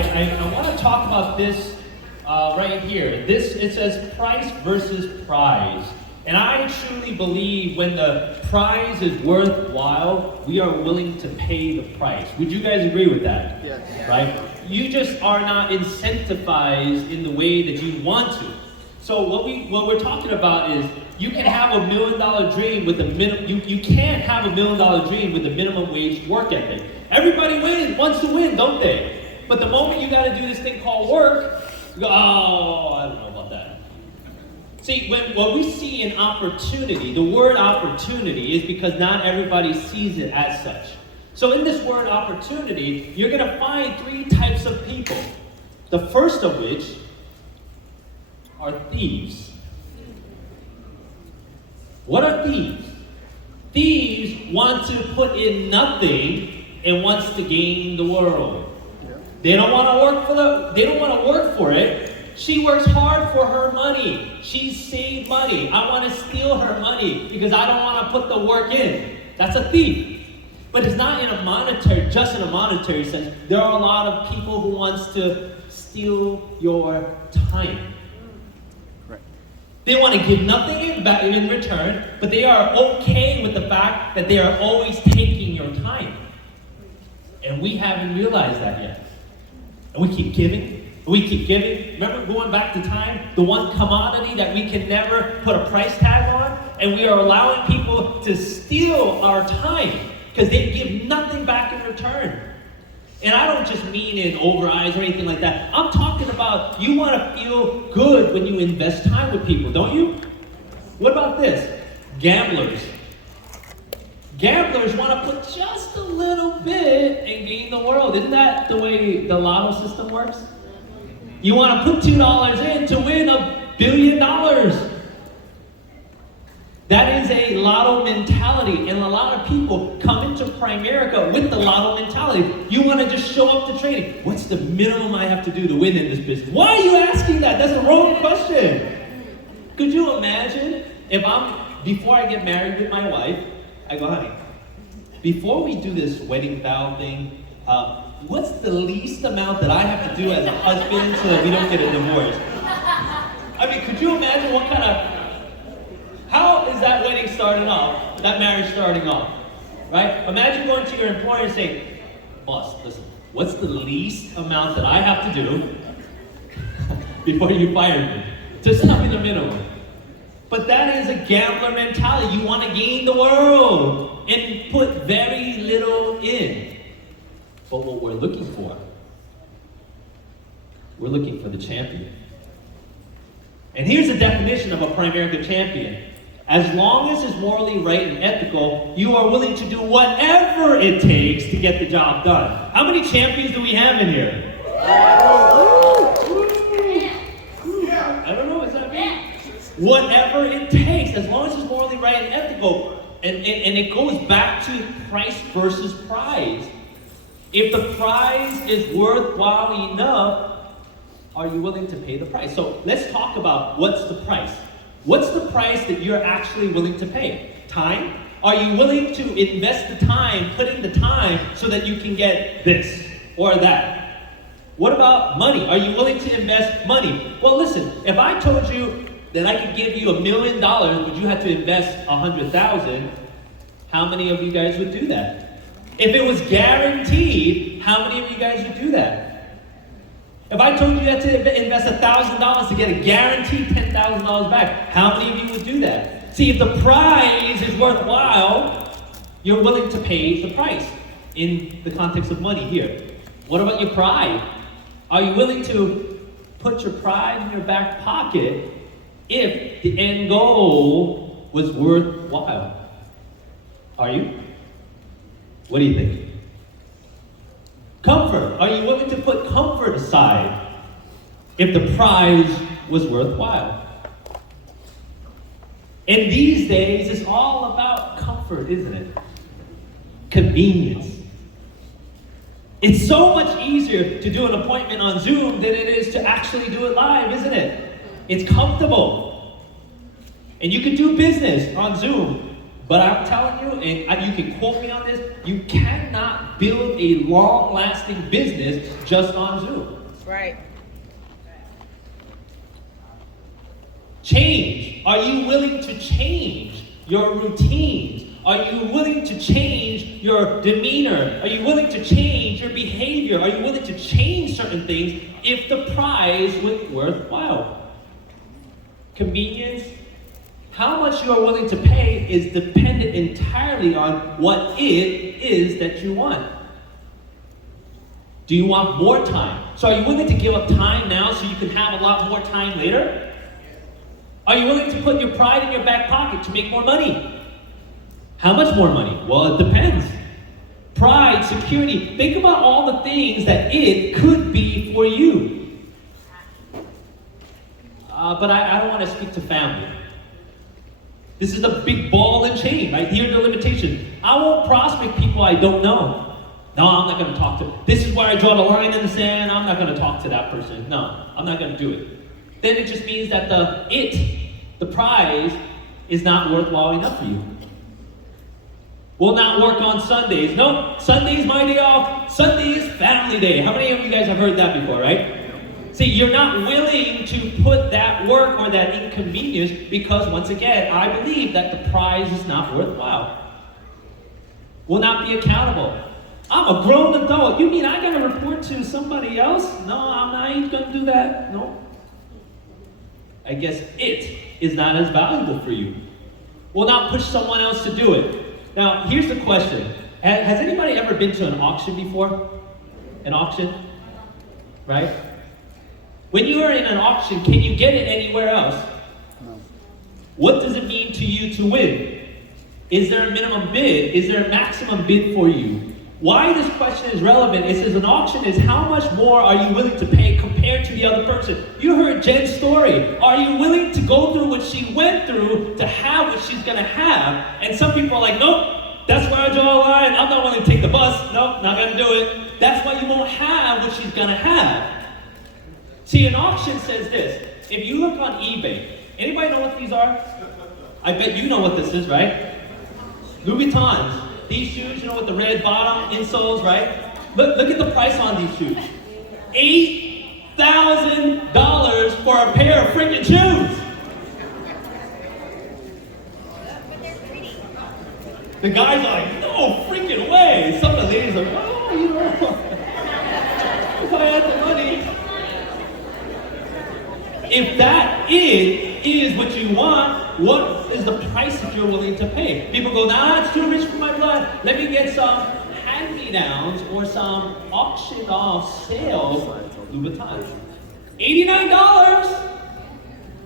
I want to talk about this right here. It says price versus prize. And I truly believe when the prize is worthwhile, we are willing to pay the price. Would you guys agree with that? Yes. Right? You just are not incentivized in the way that you want to. So what we're talking about is you can have $1 million dream with a minimum. You can't have $1 million dream with a minimum wage work ethic. Everybody wants to win, don't they? But the moment you got to do this thing called work, you go, oh, I don't know about that. See, when we see an opportunity, the word opportunity is because not everybody sees it as such. So in this word opportunity, you're going to find three types of people. The first of which are thieves. What are thieves? Thieves want to put in nothing and wants to gain the world. They don't want to work for it. She works hard for her money. She's saved money. I want to steal her money because I don't want to put the work in. That's a thief. But it's not just in a monetary sense. There are a lot of people who wants to steal your time. They want to give nothing in return, but they are okay with the fact that they are always taking your time. And we haven't realized that yet. And we keep giving. We keep giving. Remember going back to time, the one commodity that we can never put a price tag on, and we are allowing people to steal our time because they give nothing back in return. And I don't just mean in over eyes or anything like that. I'm talking about you want to feel good when you invest time with people, don't you? What about this? Gamblers. Gamblers want to put just a little bit and gain the world. Isn't that the way the lotto system works? You want to put $2 in to win $1 billion. That is a lotto mentality, and a lot of people come into Primerica with the lotto mentality. You want to just show up to trading. What's the minimum I have to do to win in this business? Why are you asking that? That's the wrong question. Could you imagine if before I get married with my wife, I go, honey, before we do this wedding vow thing, what's the least amount that I have to do as a husband so that we don't get a divorce? I mean, could you imagine how is that wedding starting off, that marriage starting off, right? Imagine going to your employer and saying, boss, listen, what's the least amount that I have to do before you fire me? Just tell me the minimum. But that is a gambler mentality. You want to gain the world and put very little in. But what we're looking for the champion. And here's the definition of a Primerica champion. As long as it's morally right and ethical, you are willing to do whatever it takes to get the job done. How many champions do we have in here? I don't know, is that me? Whatever it takes, as long as it's morally right and ethical. And it goes back to price versus prize. If the prize is worthwhile enough, are you willing to pay the price? So let's talk about what's the price. What's the price that you're actually willing to pay? Time? Are you willing to invest the time, put in the time, so that you can get this or that? What about money? Are you willing to invest money? Well, listen, if I told you that I could give you $1 million, but you had to invest $100,000, how many of you guys would do that? If it was guaranteed, how many of you guys would do that? If I told you you had to invest $1,000 to get a guaranteed $10,000 back, how many of you would do that? See, if the prize is worthwhile, you're willing to pay the price in the context of money here. What about your pride? Are you willing to put your pride in your back pocket if the end goal was worthwhile? Are you? What do you think? Comfort. Are you willing to put comfort aside if the prize was worthwhile? And these days, it's all about comfort, isn't it? Convenience. It's so much easier to do an appointment on Zoom than it is to actually do it live, isn't it? It's comfortable. And you can do business on Zoom, But I'm telling you, and you can quote me on this, you cannot build a long-lasting business just on Zoom. That's right. Change. Are you willing to change your routines? Are you willing to change your demeanor? Are you willing to change your behavior? Are you willing to change certain things if the prize was worthwhile? Convenience. How much you are willing to pay is dependent entirely on what it is that you want. Do you want more time? So are you willing to give up time now so you can have a lot more time later? Are you willing to put your pride in your back pocket to make more money? How much more money? Well, it depends. Pride, security. Think about all the things that it could be for you. But I don't want to speak to family. This is the big ball and chain, right? Here are the limitations. I won't prospect people I don't know. No, I'm not going to talk to. This is where I draw the line in the sand. I'm not going to talk to that person. No, I'm not going to do it. Then it just means that the prize, is not worthwhile enough for you. Will not work on Sundays. No, Sunday's my day off. Sunday is family day. How many of you guys have heard that before, right? See, you're not willing to put that work or that inconvenience because, once again, I believe that the prize is not worthwhile. Will not be accountable. I'm a grown adult. You mean I gotta report to somebody else? No, I ain't gonna do that. No. I guess it is not as valuable for you. Will not push someone else to do it. Now, here's the question. Has anybody ever been to an auction before? An auction? Right? When you are in an auction, can you get it anywhere else? No. What does it mean to you to win? Is there a minimum bid? Is there a maximum bid for you? Why this question is relevant is an auction is how much more are you willing to pay compared to the other person? You heard Jen's story. Are you willing to go through what she went through to have what she's gonna have? And some people are like, nope, that's where I draw a line. I'm not willing to take the bus. Nope, not gonna do it. That's why you won't have what she's gonna have. See, an auction says this. If you look on eBay, anybody know what these are? I bet you know what this is, right? Louis Vuittons. These shoes, you know, with the red bottom insoles, right? Look at the price on these shoes. $8,000 for a pair of freaking shoes. The guy's like, no freaking way. Some of the ladies are like, oh, you know, if I had the money. If that is what you want, what is the price that you're willing to pay? People go, nah, it's too rich for my blood. Let me get some hand-me-downs or some auction-off sale Louis Vuitton. $89.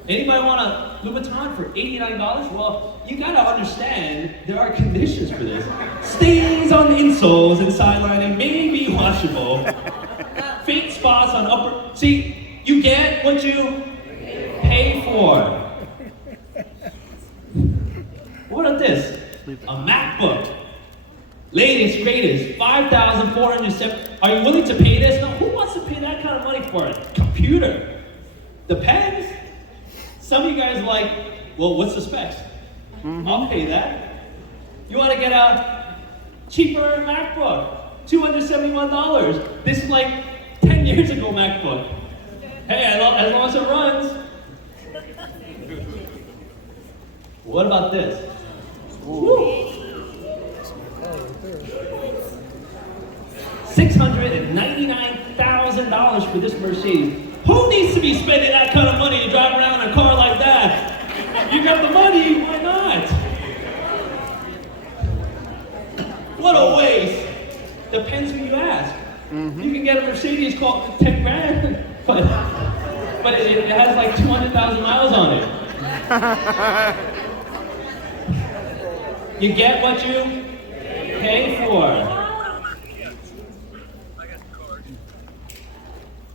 Anybody want a Louis Vuitton for $89? Well, you gotta understand there are conditions for this. Stains on the insoles and sidelining may be washable. Faint spots on upper. See, you get what you pay for. What about this? A MacBook. Latest, greatest, $5,407. Are you willing to pay this? No, who wants to pay that kind of money for a computer? Depends. Some of you guys are like, well, what's the specs? I'll pay that. You want to get a cheaper MacBook? $271. This is like 10 years ago MacBook. Hey, as long as it runs. What about this? $699,000 for this Mercedes. Who needs to be spending that kind of money to drive around in a car like that? You got the money, why not? What a waste. Depends who you ask. You can get a Mercedes called 10 grand, but it has like 200,000 miles on it. You get what you pay for.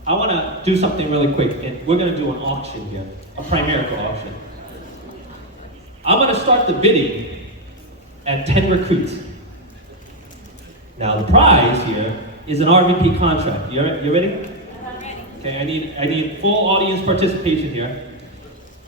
I want to do something really quick, and we're going to do an auction here, a Primerica auction. I'm going to start the bidding at 10 recruits. Now the prize here is an RVP contract. You ready? Okay, I need full audience participation here.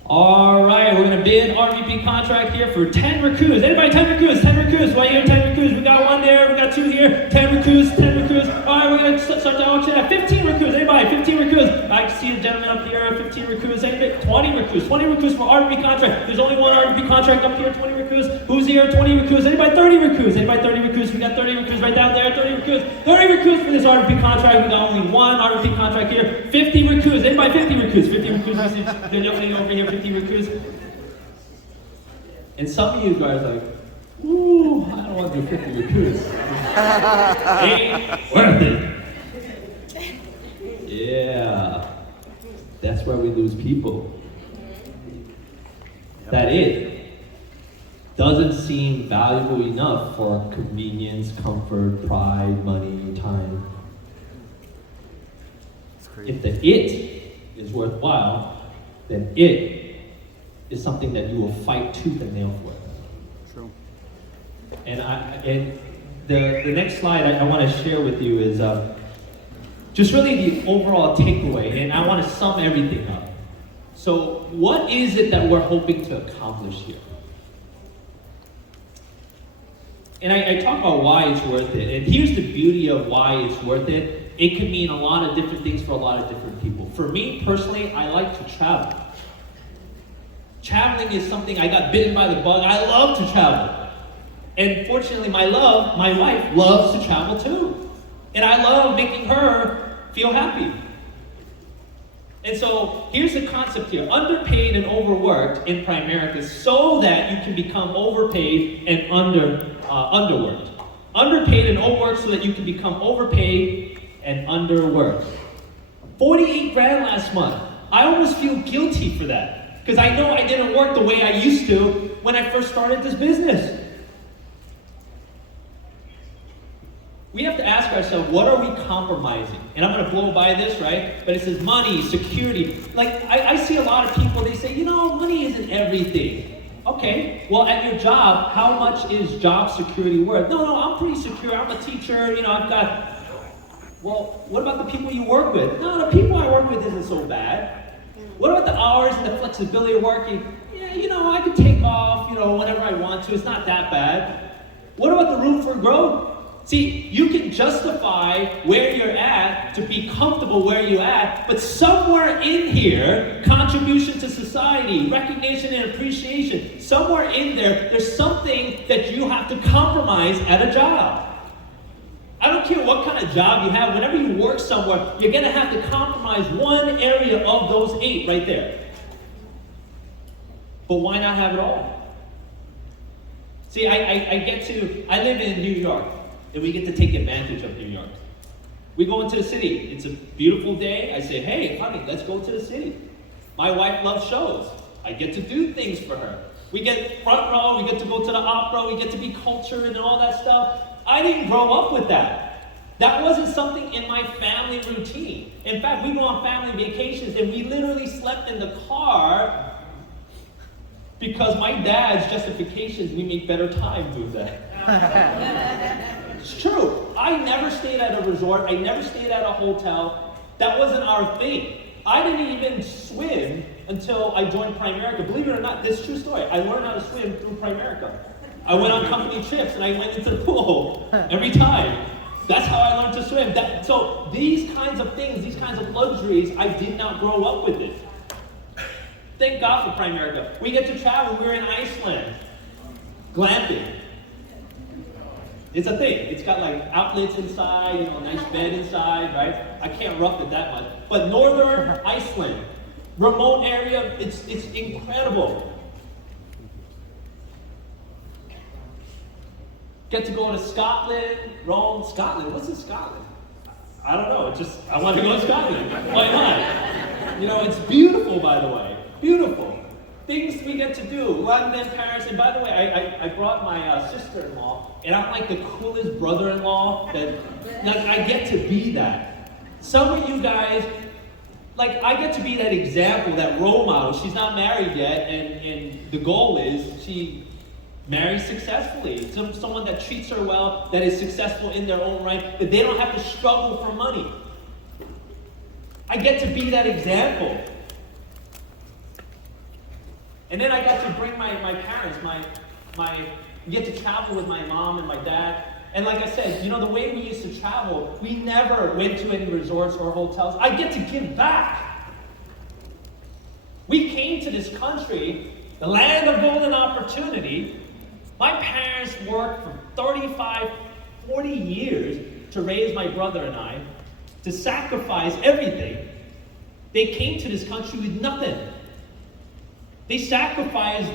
All right, we're going to bid RVP contract here for 10 recruits. Anybody 10 recruits? 10 recruits. Why you 10 recruits? We got one there, we got two here. 10 recruits, 10 recruits. All right, we're going to start the auction at 15 recruits. Anybody? 15 recruits. I see a gentleman up here, 15 recruits. Anybody? 20 recruits. 20 recruits for RVP contract. There's only one RVP contract up here, 20 recruits. Who's here? 20 recruits. Anybody? 30 recruits. Anybody? 30 recruits. We got 30 recruits right down there. 30 recruits. 30 recruits for this RVP contract. We got only one RVP contract here. 50 recruits. Anybody? 50 recruits. 50 recruits. The young lady over here, 50 recruits. And some of you guys are like, ooh, I don't want to do 50 recruits. Ain't worth it. Yeah. That's where we lose people. That it doesn't seem valuable enough for convenience, comfort, pride, money, time. If the it is worthwhile, then it is something that you will fight tooth and nail for. True. And the next slide I want to share with you is just really the overall takeaway, and I want to sum everything up. So what is it that we're hoping to accomplish here? And I talk about why it's worth it, and here's the beauty of why it's worth it. It can mean a lot of different things for a lot of different people. For me personally, I like to travel. Traveling is something, I got bitten by the bug. I love to travel. And fortunately, my wife loves to travel too. And I love making her feel happy. And so here's the concept here. Underpaid and overworked in Primerica so that you can become overpaid and underworked. Underpaid and overworked so that you can become overpaid and underworked. 48 grand last month. I almost feel guilty for that. Because I know I didn't work the way I used to when I first started this business. We have to ask ourselves, what are we compromising? And I'm going to blow by this, right? But it says money, security. Like, I see a lot of people, they say, money isn't everything. Okay, well, at your job, how much is job security worth? No, I'm pretty secure. I'm a teacher, I've got... Well, what about the people you work with? No, the people I work with isn't so bad. What about the hours and the flexibility of working? Yeah, I can take off, whenever I want to. It's not that bad. What about the room for growth? See, you can justify where you're at to be comfortable where you're at, but somewhere in here, contribution to society, recognition and appreciation, somewhere in there's something that you have to compromise at a job. I don't care what kind of job you have, whenever you work somewhere, you're going to have to compromise one area of those 8 right there. But why not have it all? See, I live in New York, and we get to take advantage of New York. We go into the city. It's a beautiful day. I say, hey, honey, let's go to the city. My wife loves shows. I get to do things for her. We get front row, we get to go to the opera, we get to be cultured and all that stuff. I didn't grow up with that. That wasn't something in my family routine. In fact, we go on family vacations and we literally slept in the car because my dad's justifications, we make better time doing that. It's true. I never stayed at a resort. I never stayed at a hotel. That wasn't our thing. I didn't even swim until I joined Primerica. Believe it or not, this is a true story. I learned how to swim through Primerica. I went on company trips and I went into the pool every time. That's how I learned to swim. So these kinds of things, these kinds of luxuries, I did not grow up with it. Thank God for Primerica. We get to travel. We were in Iceland. Glamping. It's a thing. It's got like outlets inside, a nice bed inside, right? I can't rough it that much. But northern Iceland, remote area, it's incredible. Get to go to Scotland, Rome, Scotland. What's in Scotland? I don't know. I want to go to Scotland. Why not? It's beautiful, by the way. Beautiful. Things we get to do. London, Paris, and by the way, I brought my sister-in-law, and I'm like the coolest brother-in-law that, I get to be that. Some of you guys, I get to be that example, that role model. She's not married yet, and the goal is she marries successfully. Someone that treats her well, that is successful in their own right, that they don't have to struggle for money. I get to be that example. And then I got to bring my parents, get to travel with my mom and my dad. And like I said, the way we used to travel, we never went to any resorts or hotels. I get to give back. We came to this country, the land of golden opportunity. My parents worked for 35, 40 years to raise my brother and I, to sacrifice everything. They came to this country with nothing. They sacrificed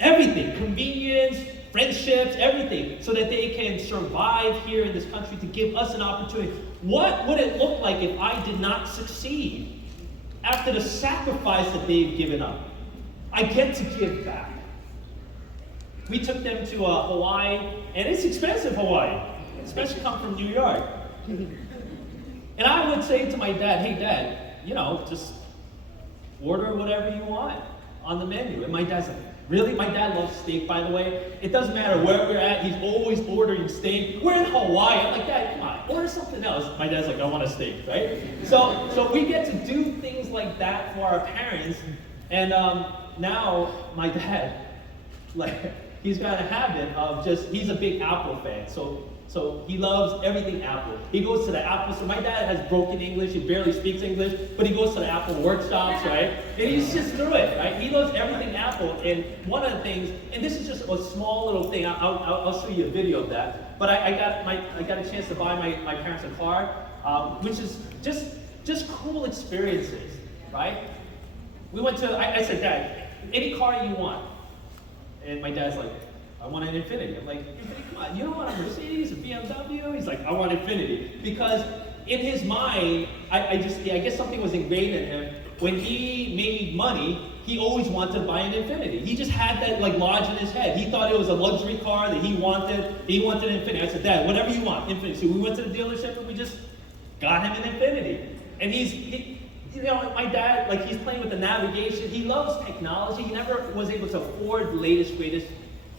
everything, convenience, friendships, everything, so that they can survive here in this country to give us an opportunity. What would it look like if I did not succeed after the sacrifice that they've given up? I get to give back. We took them to Hawaii, and it's expensive Hawaii, especially come from New York. And I would say to my dad, hey Dad, just order whatever you want on the menu. And my dad's like, really? My dad loves steak, by the way. It doesn't matter where we're at, he's always ordering steak. We're in Hawaii. I'm like, Dad, come on, order something else. My dad's like, I want a steak, right? So we get to do things like that for our parents. And now my dad, he's got a habit of he's a big Apple fan. So he loves everything Apple. He goes to the Apple store. My dad has broken English. He barely speaks English, but he goes to the Apple workshops, right? And he's just through it, right? He loves everything Apple. And one of the things, and this is just a small little thing. I'll show you a video of that. But I got a chance to buy my parents a car, which is just cool experiences, right? We went to. I said, Dad, any car you want. And my dad's like, I want an Infiniti. I'm like, Infiniti, come on, you don't want a Mercedes, a BMW? He's like, I want Infiniti. Because in his mind, I guess something was ingrained in him. When he made money, he always wanted to buy an Infiniti. He just had that lodge in his head. He thought it was a luxury car that he wanted. He wanted an Infiniti. I said, Dad, whatever you want, Infiniti. So we went to the dealership and we just got him an Infiniti. And my dad, he's playing with the navigation. He loves technology. He never was able to afford the latest, greatest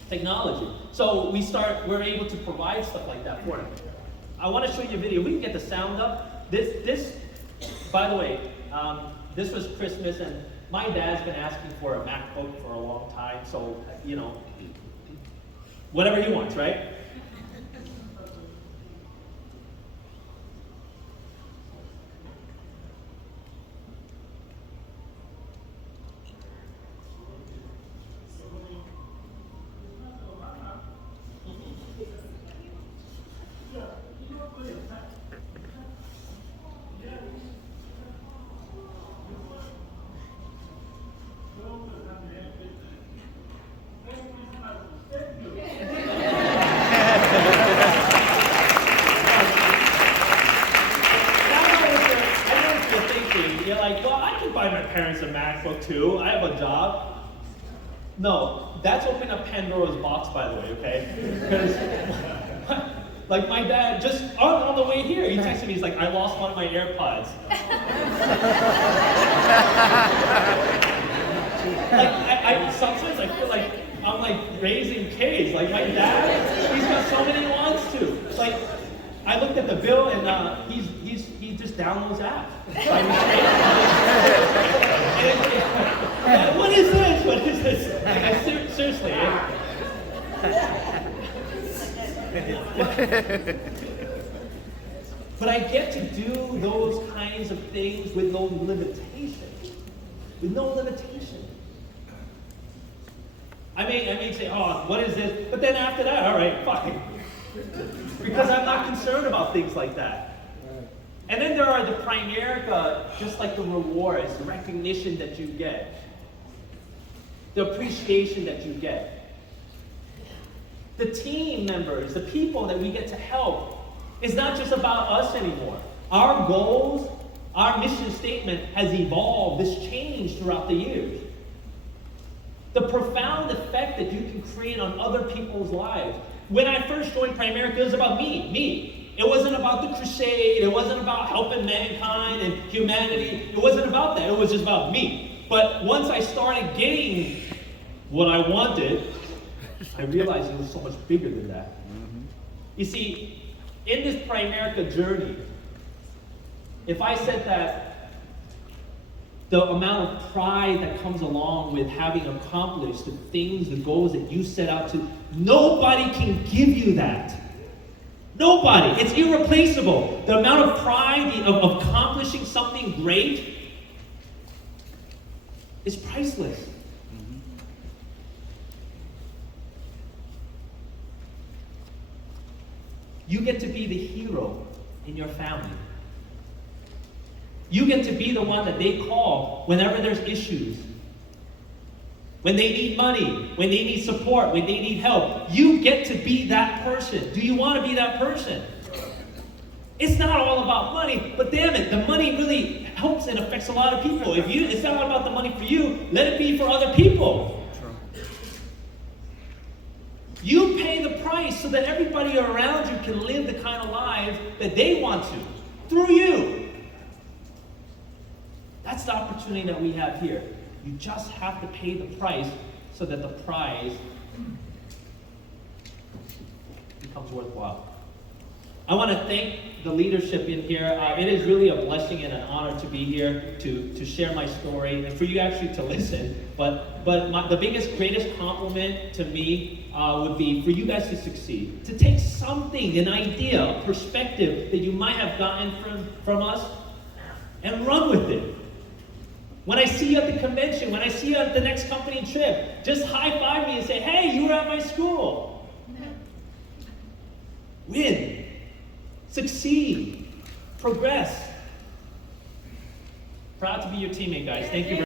technology. So we're able to provide stuff like that for him. I want to show you a video. We can get the sound up. This, by the way, this was Christmas, and my dad's been asking for a MacBook for a long time. So, whatever he wants, right? Parents a MacBook too. I have a job. No, that's opening up Pandora's box, by the way, okay? Because, my dad, just on the way here, he texted me, he's like, I lost one of my AirPods. Sometimes I feel like I'm raising kids. My dad, he's got so many wants to. I looked at the bill and he just downloads apps. What is this? What is this? Seriously. But I get to do those kinds of things with no limitation. With no limitation. I may say, oh, what is this? But then after that, all right, fine. Because I'm not concerned about things like that. And then there are the Primerica, just like the rewards, the recognition that you get, the appreciation that you get. The team members, the people that we get to help, is not just about us anymore. Our goals, our mission statement has evolved, it's changed throughout the years. The profound effect that you can create on other people's lives. When I first joined Primerica, it was about me. It wasn't about the crusade. It wasn't about helping mankind and humanity. It wasn't about that. It was just about me. But once I started getting what I wanted, I realized it was so much bigger than that. You see, in this Primerica journey, if I said that the amount of pride that comes along with having accomplished the things, the goals that you set out to. Nobody can give you that. Nobody. It's irreplaceable. The amount of pride of accomplishing something great is priceless. You get to be the hero in your family. You get to be the one that they call whenever there's issues. When they need money, when they need support, when they need help. You get to be that person. Do you want to be that person? It's not all about money, but damn it, the money really helps and affects a lot of people. If it's not about the money for you, let it be for other people. You pay the price so that everybody around you can live the kind of lives that they want to, through you. That's the opportunity that we have here. You just have to pay the price so that the prize becomes worthwhile. I want to thank the leadership in here. It is really a blessing and an honor to be here to share my story and for you actually to listen. But the biggest, greatest compliment to me would be for you guys to succeed. To take something, an idea, a perspective that you might have gotten from us and run with it. When I see you at the convention, when I see you at the next company trip, just high-five me and say, hey, you were at my school. Win. Succeed. Progress. Proud to be your teammate, guys. Thank you very much.